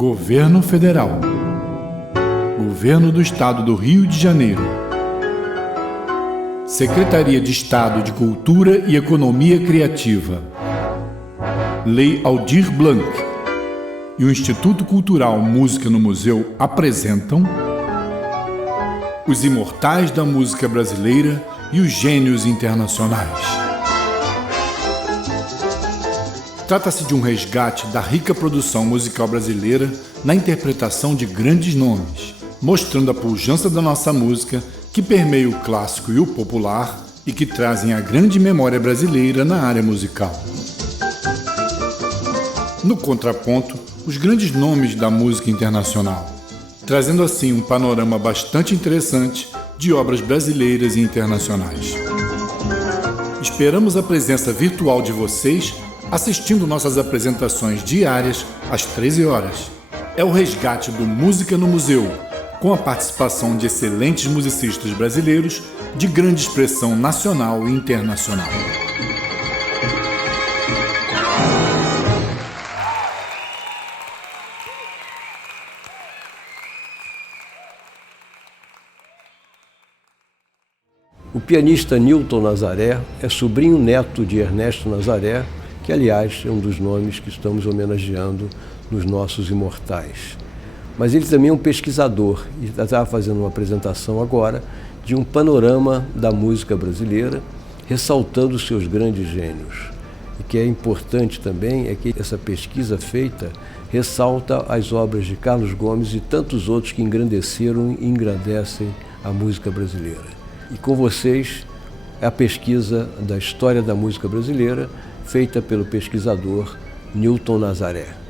Governo Federal, Governo do Estado do Rio de Janeiro, Secretaria de Estado de Cultura e Economia Criativa, Lei Aldir Blanc e o Instituto Cultural Música no Museu apresentam Os Imortais da Música Brasileira e os Gênios Internacionais. Trata-se de um resgate da rica produção musical brasileira na interpretação de grandes nomes, mostrando a pujança da nossa música que permeia o clássico e o popular e que trazem a grande memória brasileira na área musical. No contraponto, os grandes nomes da música internacional, trazendo assim um panorama bastante interessante de obras brasileiras e internacionais. Esperamos a presença virtual de vocês assistindo nossas apresentações diárias às 13 horas. É o resgate do Música no Museu, com a participação de excelentes musicistas brasileiros de grande expressão nacional e internacional. O pianista Newton Nazaré é sobrinho neto de Ernesto Nazaré, que, aliás, é um dos nomes que estamos homenageando nos nossos imortais. Mas ele também é um pesquisador e está fazendo uma apresentação agora de um panorama da música brasileira, ressaltando seus grandes gênios. E que é importante também é que essa pesquisa feita ressalta as obras de Carlos Gomes e tantos outros que engrandeceram e engrandecem a música brasileira. E com vocês, a pesquisa da história da música brasileira, feita pelo pesquisador Newton Nazaré.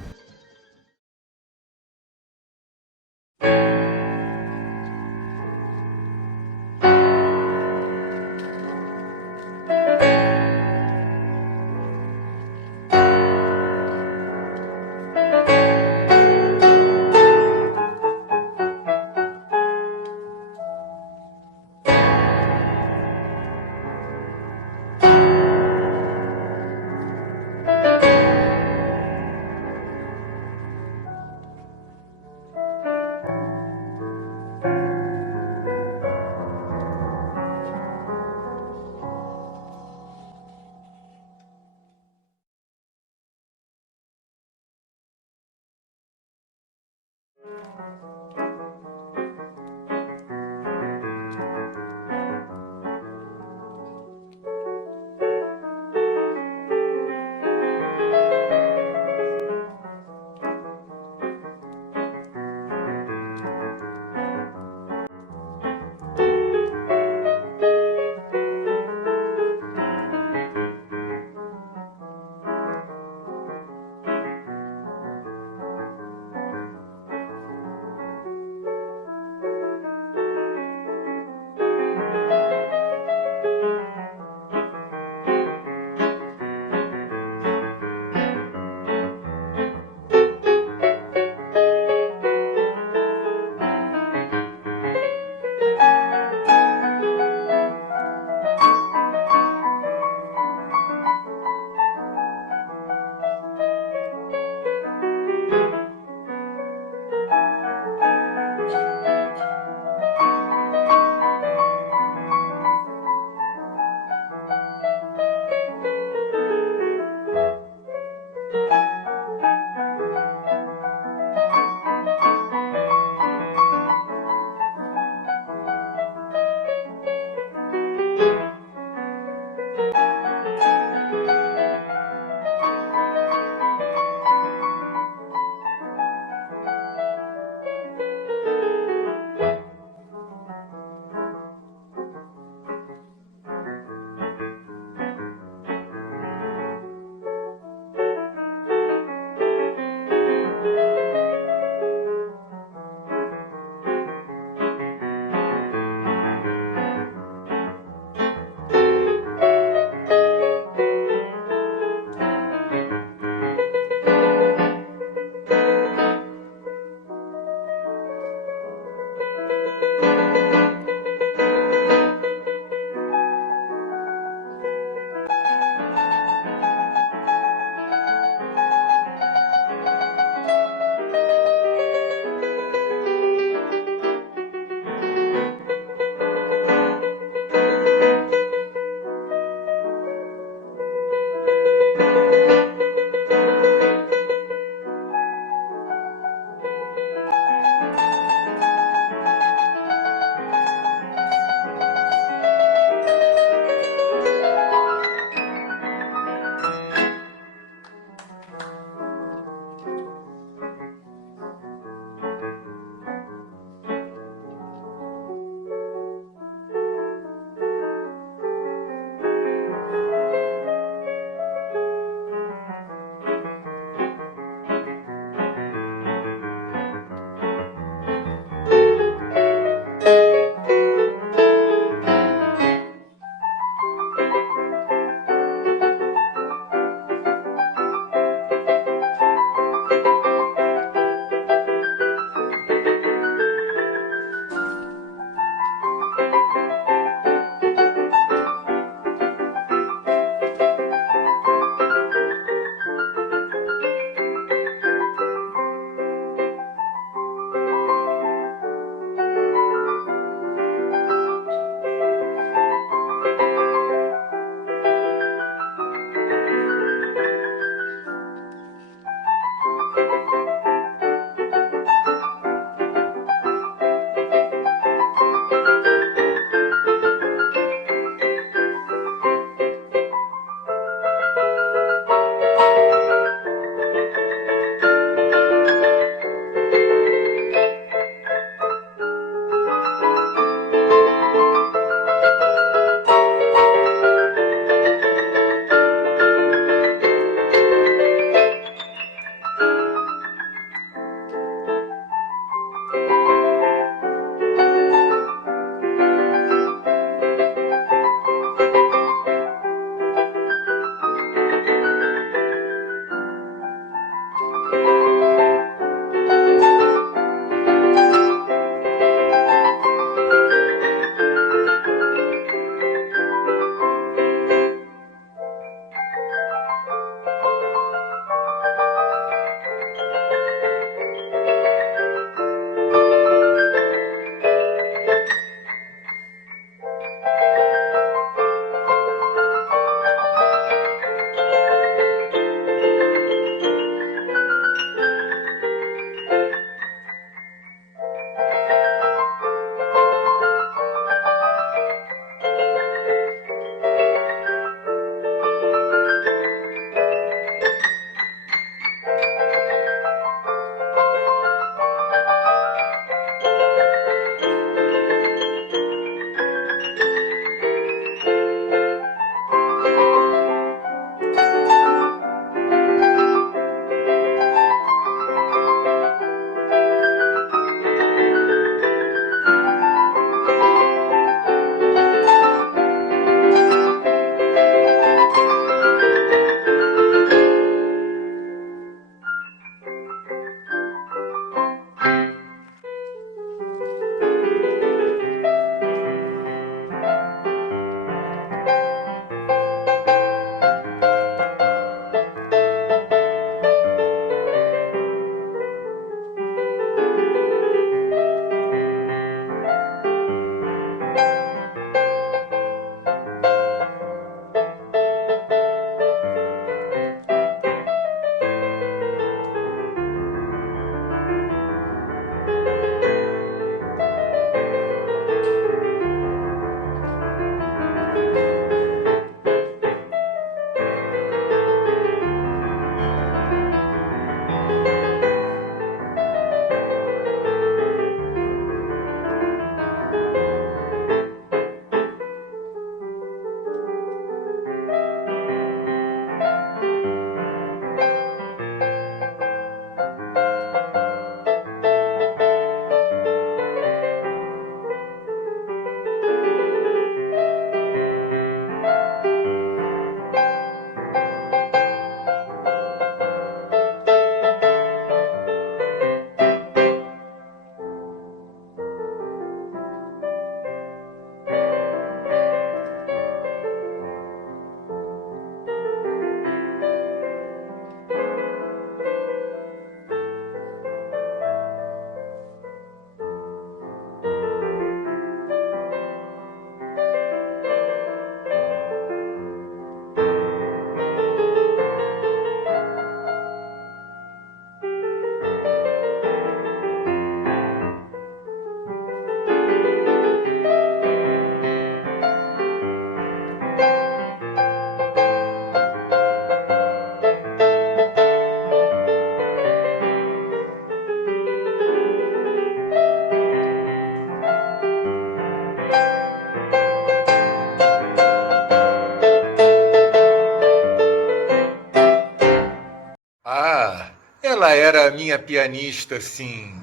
Ela era a minha pianista, sim,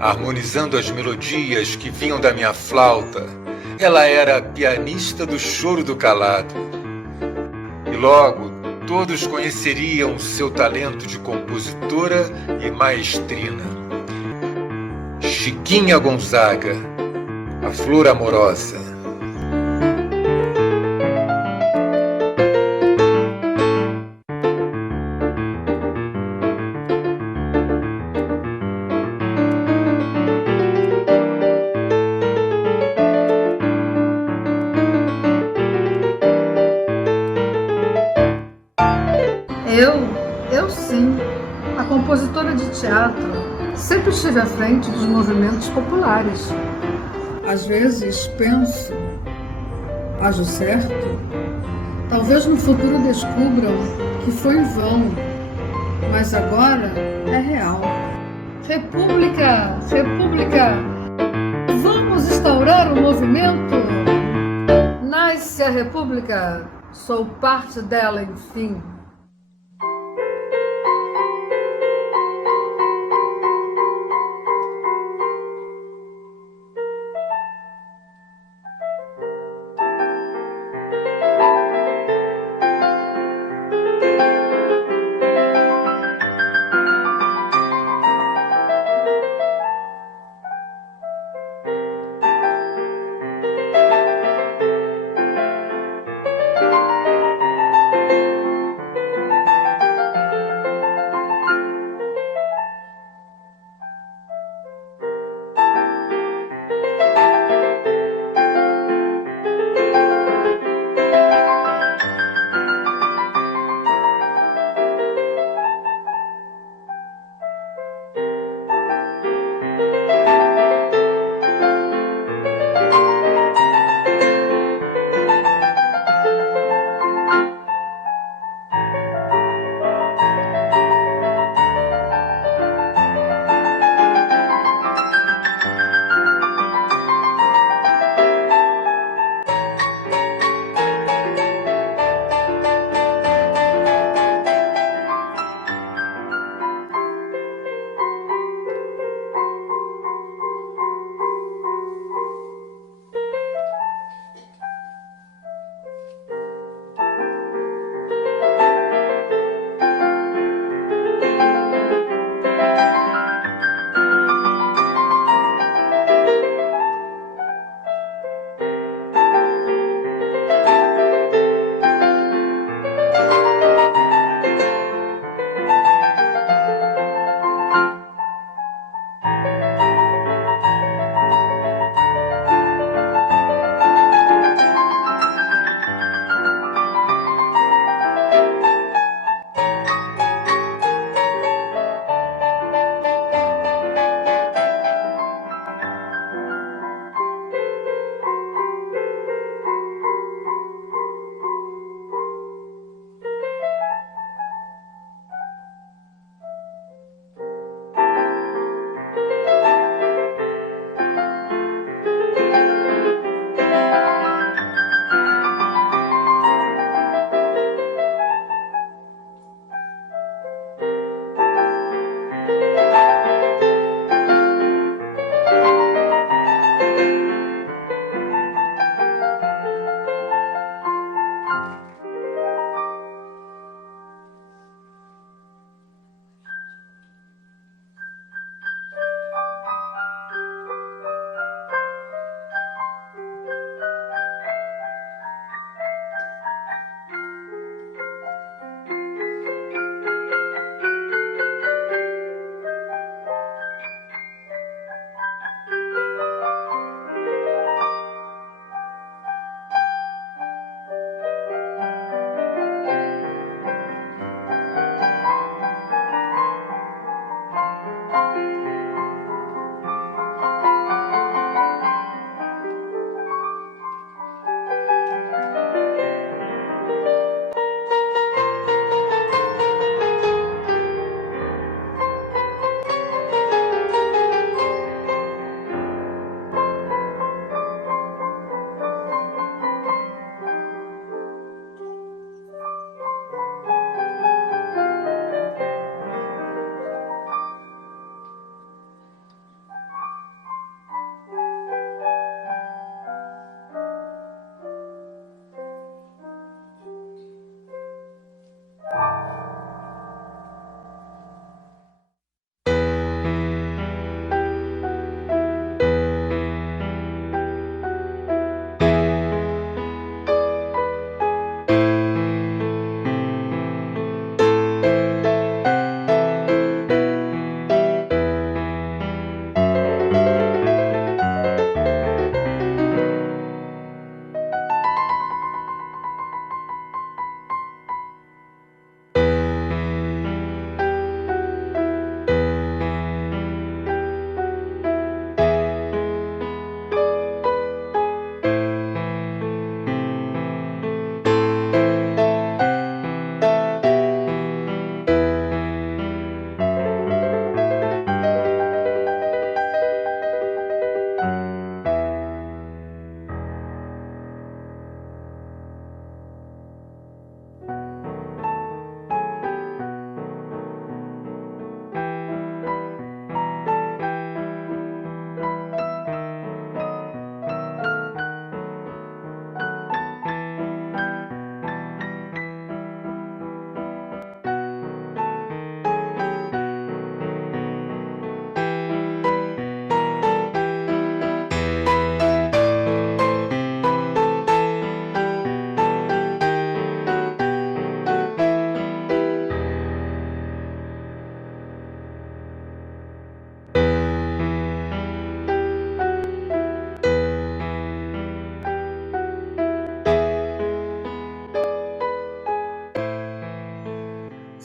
harmonizando as melodias que vinham da minha flauta. Ela era a pianista do choro do calado. E logo todos conheceriam seu talento de compositora e maestrina. Chiquinha Gonzaga, a flor amorosa. Eu sim, a compositora de teatro, sempre estive à frente dos movimentos populares. Às vezes penso, ajo certo? Talvez no futuro descubram que foi em vão, mas agora é real. República! República! Vamos instaurar um movimento? Nasce a República, sou parte dela, enfim.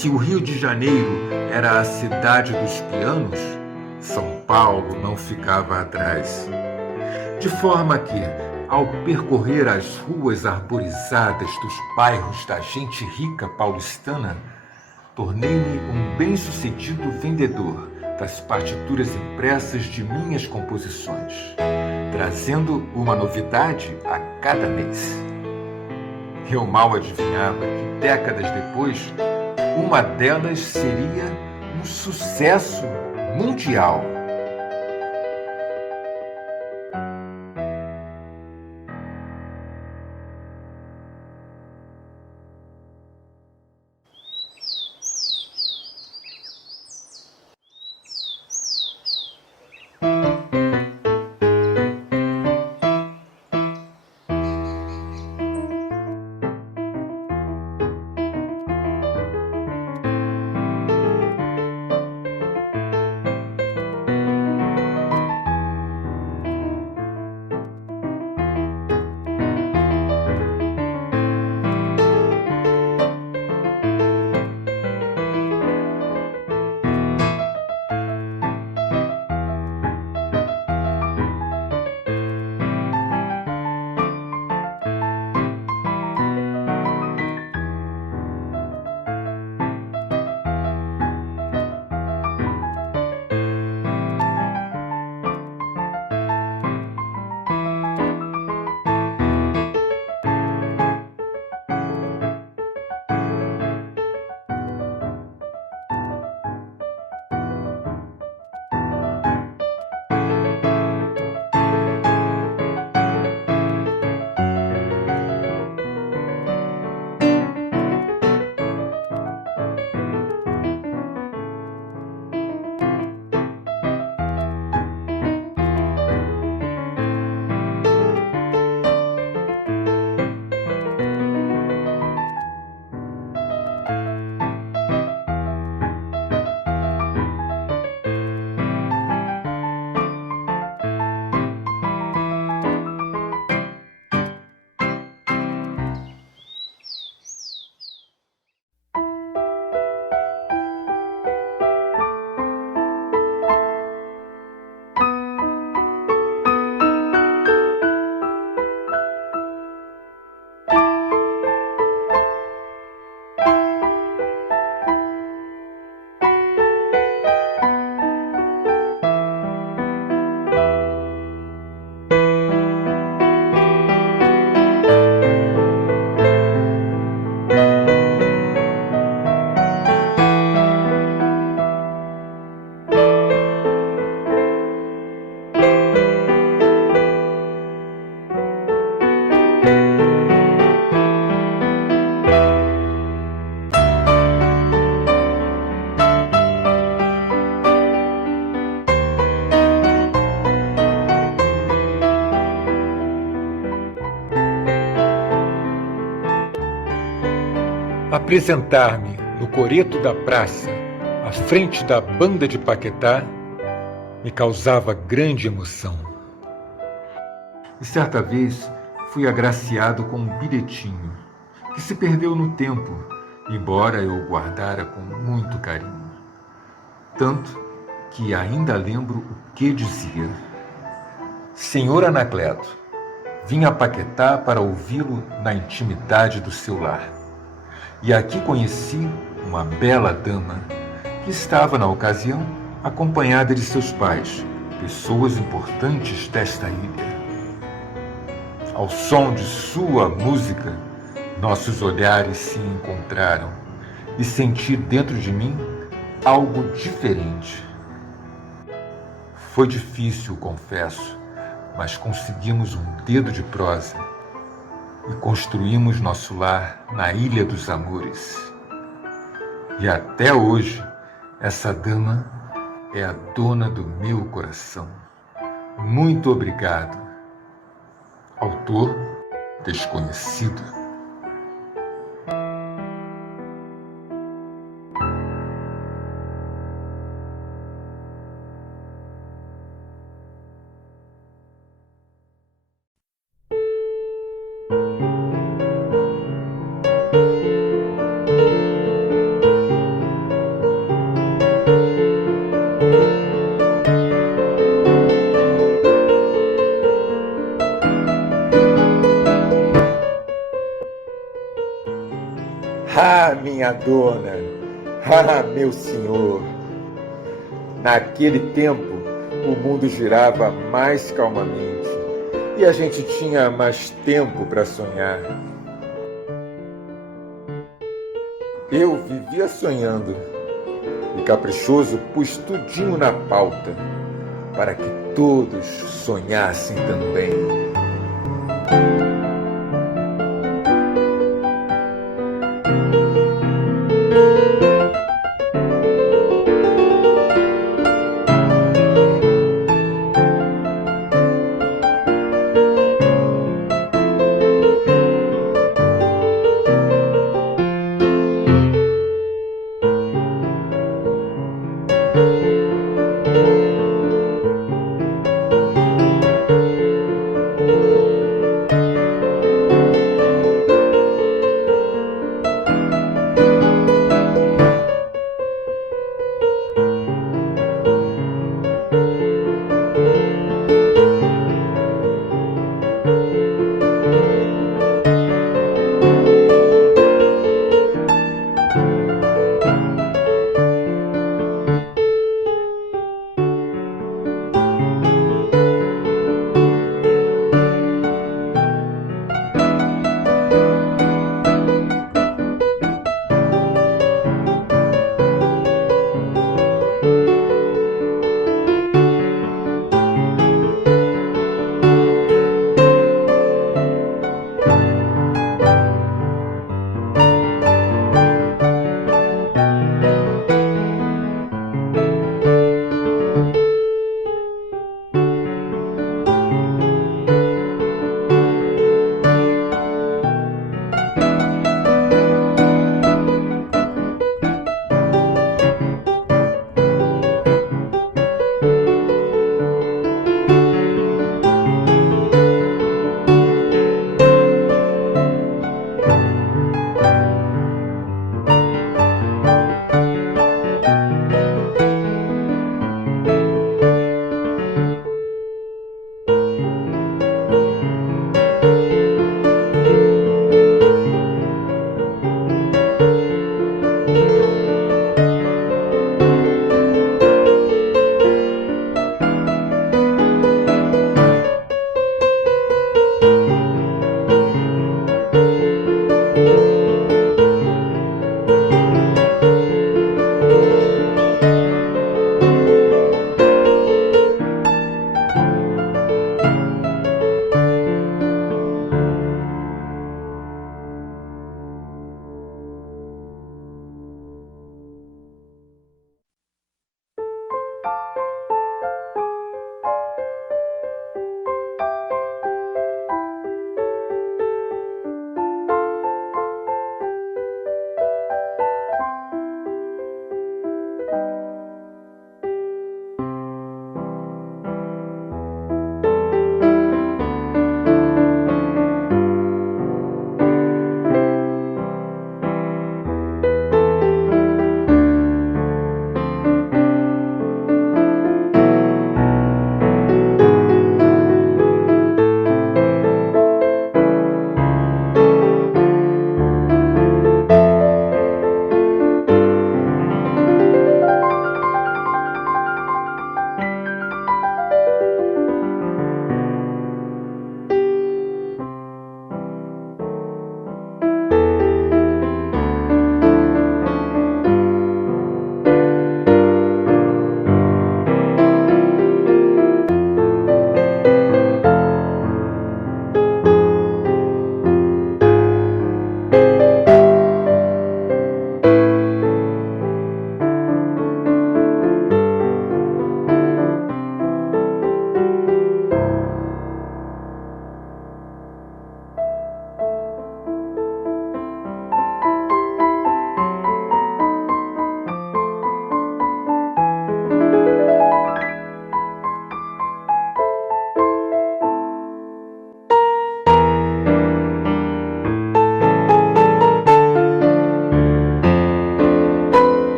Se o Rio de Janeiro era a cidade dos pianos, São Paulo não ficava atrás. De forma que, ao percorrer as ruas arborizadas dos bairros da gente rica paulistana, tornei-me um bem-sucedido vendedor das partituras impressas de minhas composições, trazendo uma novidade a cada mês. Eu mal adivinhava que, décadas depois, uma delas seria um sucesso mundial. Apresentar-me no coreto da praça, à frente da banda de Paquetá, me causava grande emoção. E certa vez fui agraciado com um bilhetinho, que se perdeu no tempo, embora eu o guardara com muito carinho. Tanto que ainda lembro o que dizia. Senhor Anacleto, vim a Paquetá para ouvi-lo na intimidade do seu lar. E aqui conheci uma bela dama que estava, na ocasião, acompanhada de seus pais, pessoas importantes desta ilha. Ao som de sua música, nossos olhares se encontraram e senti dentro de mim algo diferente. Foi difícil, confesso, mas conseguimos um dedo de prosa e construímos nosso lar na Ilha dos Amores. E até hoje, essa dama é a dona do meu coração. Muito obrigado. Autor desconhecido. minha dona, ah, meu senhor. Naquele tempo, o mundo girava mais calmamente e a gente tinha mais tempo para sonhar. Eu vivia sonhando e caprichoso pus tudinho na pauta para que todos sonhassem também.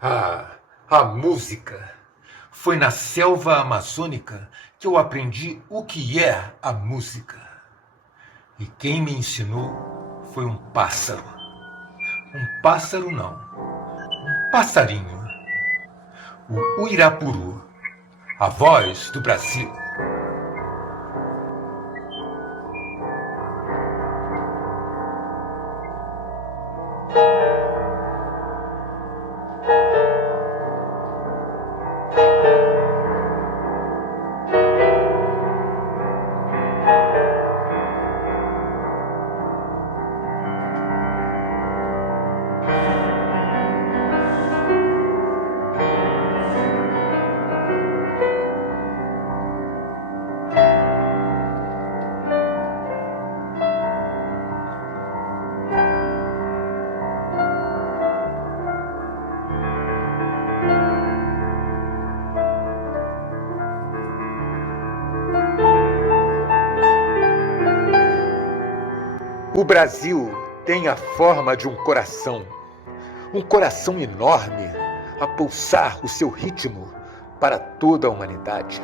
A música. Foi na selva amazônica que eu aprendi o que é a música. E quem me ensinou foi um pássaro. Um pássaro não, um passarinho. O Uirapuru, a voz do Brasil. O Brasil tem a forma de um coração enorme a pulsar o seu ritmo para toda a humanidade.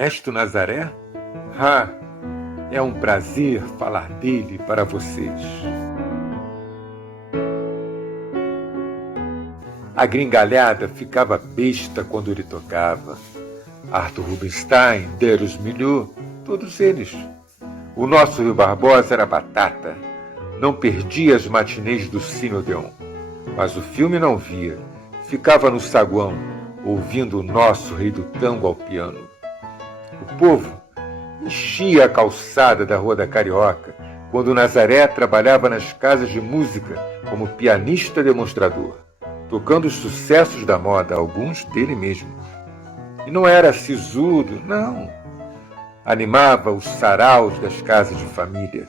Ernesto Nazaré? É um prazer falar dele para vocês. A gringalhada ficava besta quando ele tocava. Arthur Rubinstein, Darius Milhaud, todos eles. O nosso Rio Barbosa era batata. Não perdia as matinês do Cine Odeon. Mas o filme não via. Ficava no saguão, ouvindo o nosso rei do tango ao piano. O povo enchia a calçada da Rua da Carioca, quando Nazaré trabalhava nas casas de música como pianista demonstrador, tocando os sucessos da moda, alguns dele mesmo. E não era sisudo, não. Animava os saraus das casas de família,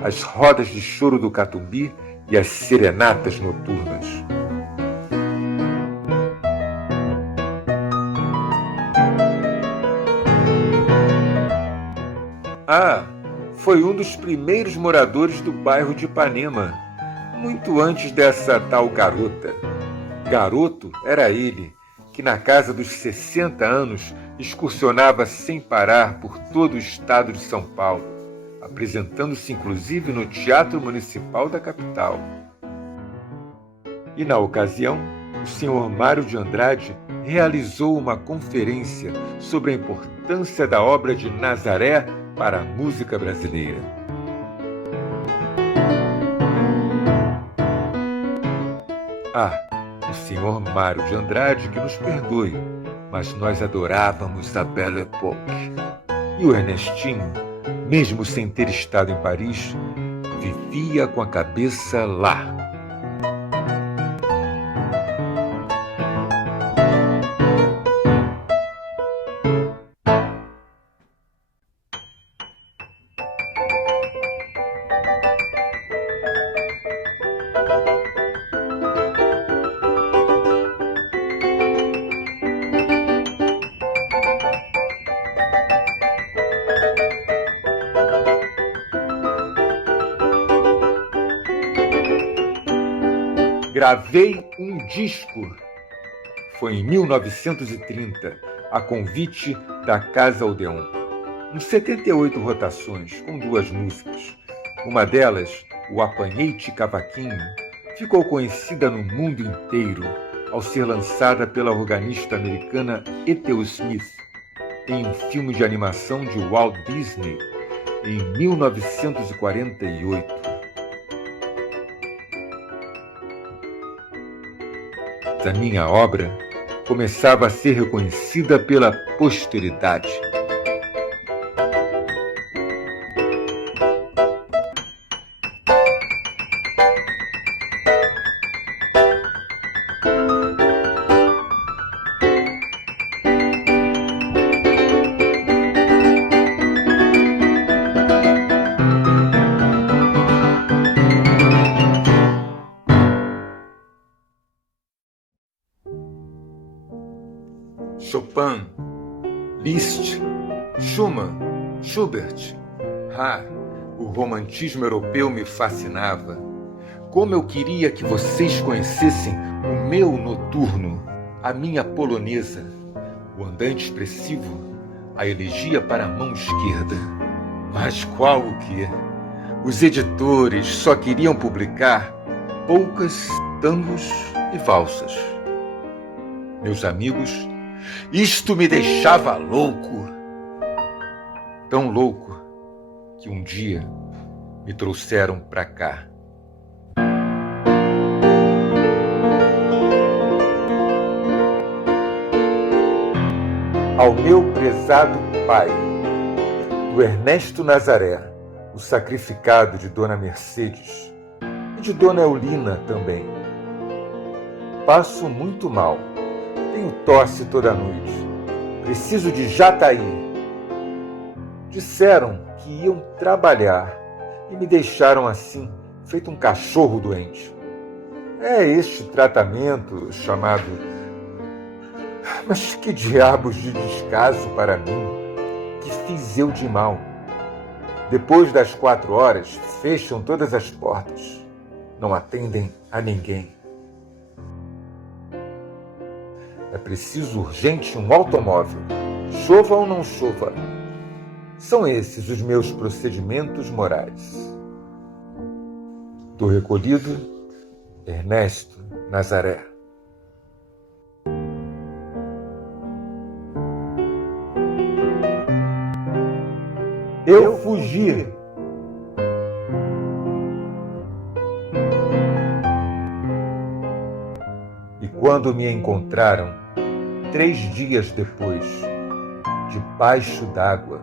as rodas de choro do Catumbi e as serenatas noturnas. Foi um dos primeiros moradores do bairro de Ipanema, muito antes dessa tal garota. Garoto era ele, que na casa dos 60 anos excursionava sem parar por todo o estado de São Paulo, apresentando-se inclusive no Teatro Municipal da capital. E na ocasião, o senhor Mário de Andrade realizou uma conferência sobre a importância da obra de Nazaré para a música brasileira. O senhor Mário de Andrade que nos perdoe, mas nós adorávamos a Belle Époque. E o Ernestinho, mesmo sem ter estado em Paris, vivia com a cabeça lá. Gravei um disco. Foi em 1930, a convite da Casa Odeon. Uns 78 rotações, com 2 músicas. Uma delas, o Apanhei-te Cavaquinho, ficou conhecida no mundo inteiro ao ser lançada pela organista americana Ethel Smith em um filme de animação de Walt Disney em 1948. A minha obra começava a ser reconhecida pela posteridade. Chopin, Liszt, Schumann, Schubert. O romantismo europeu me fascinava. Como eu queria que vocês conhecessem o meu noturno, a minha polonesa, o andante expressivo, a elegia para a mão esquerda. Mas qual o quê? Os editores só queriam publicar polcas, tangos e valsas. Meus amigos, isto me deixava louco. Tão louco que um dia me trouxeram para cá. Ao meu prezado pai, do Ernesto Nazaré, o sacrificado de Dona Mercedes, e de Dona Eulina também. Passo muito mal. Tenho tosse toda noite. Preciso de Jataí. Disseram que iam trabalhar e me deixaram assim, feito um cachorro doente. É este tratamento chamado... Mas que diabos de descaso para mim? Que fiz eu de mal? Depois das 4 horas, fecham todas as portas. Não atendem a ninguém. É preciso urgente um automóvel. Chova ou não chova, são esses os meus procedimentos morais. Do recolhido, Ernesto Nazaré. Eu fugi. E quando me encontraram, 3 dias depois, debaixo d'água,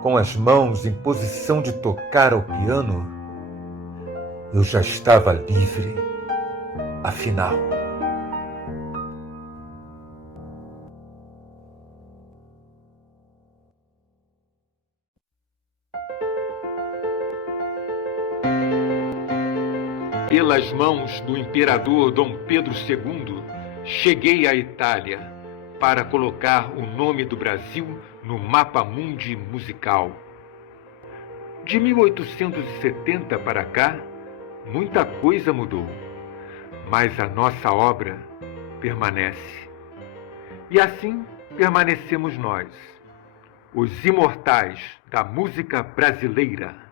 com as mãos em posição de tocar ao piano, eu já estava livre, afinal. Pelas mãos do imperador Dom Pedro II, cheguei à Itália para colocar o nome do Brasil no mapa mundi musical. De 1870 para cá, muita coisa mudou, mas a nossa obra permanece. E assim permanecemos nós, os imortais da música brasileira.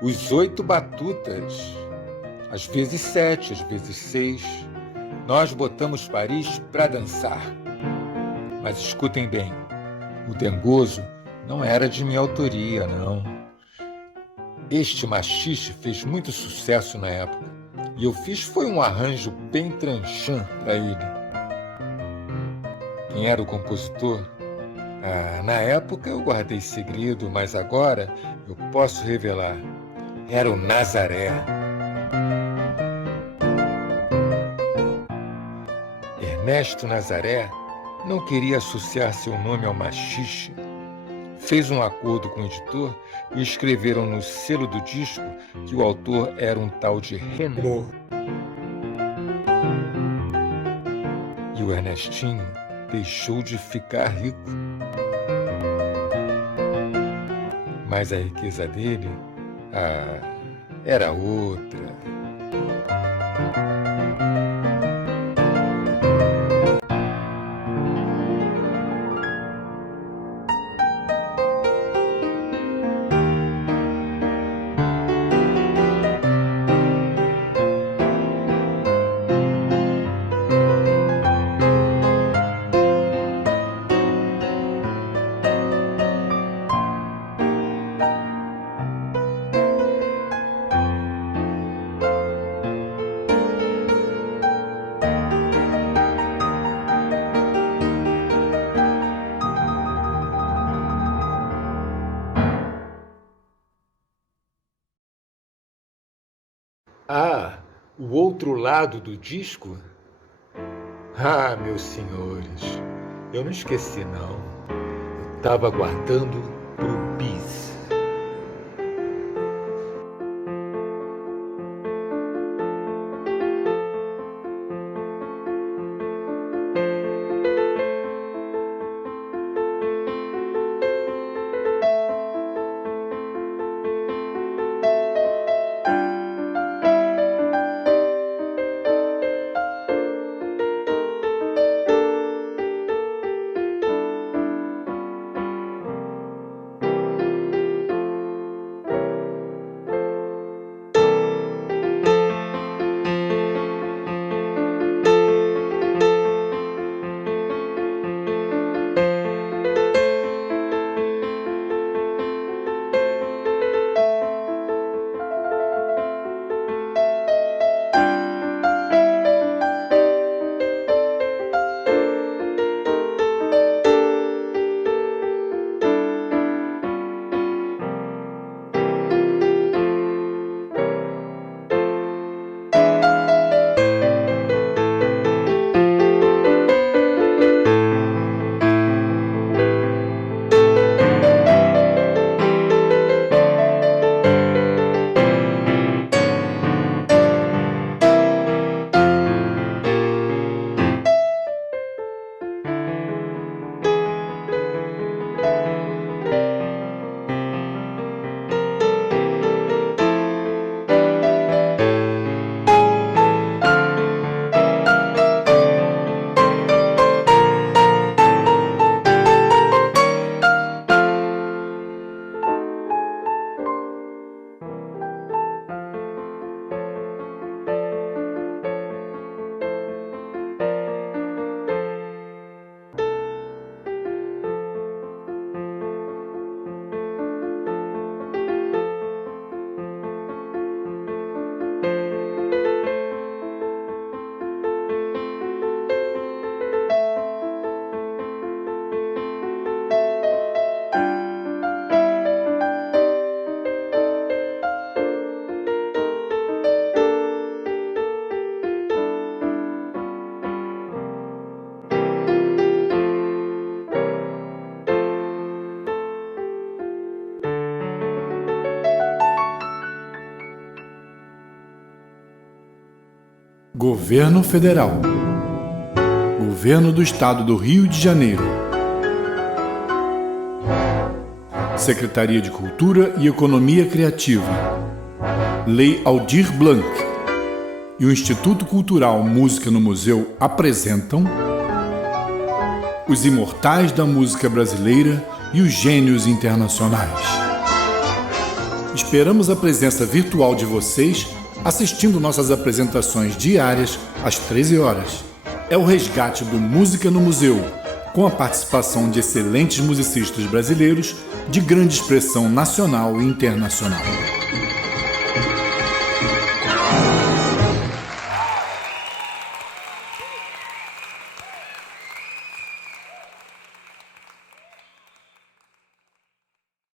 Os 8 batutas, às vezes 7, às vezes 6, nós botamos Paris para dançar. Mas escutem bem, o Dengoso não era de minha autoria, não. Este machixe fez muito sucesso na época, e eu fiz foi um arranjo bem tranchant para ele. Quem era o compositor? Na época eu guardei segredo, mas agora eu posso revelar. Era o Nazaré. Ernesto Nazaré não queria associar seu nome ao machixe. Fez um acordo com o editor e escreveram no selo do disco que o autor era um tal de Renaud. o Ernestinho deixou de ficar rico. Mas a riqueza dele, era outra. O outro lado do disco? Meus senhores, eu não esqueci não. Eu estava aguardando pro bis. Governo Federal. Governo do Estado do Rio de Janeiro. Secretaria de Cultura e Economia Criativa. Lei Aldir Blanc e o Instituto Cultural Música no Museu apresentam Os Imortais da Música Brasileira e os Gênios Internacionais. Esperamos a presença virtual de vocês assistindo nossas apresentações diárias às 13 horas. É o resgate do Música no Museu, com a participação de excelentes musicistas brasileiros de grande expressão nacional e internacional.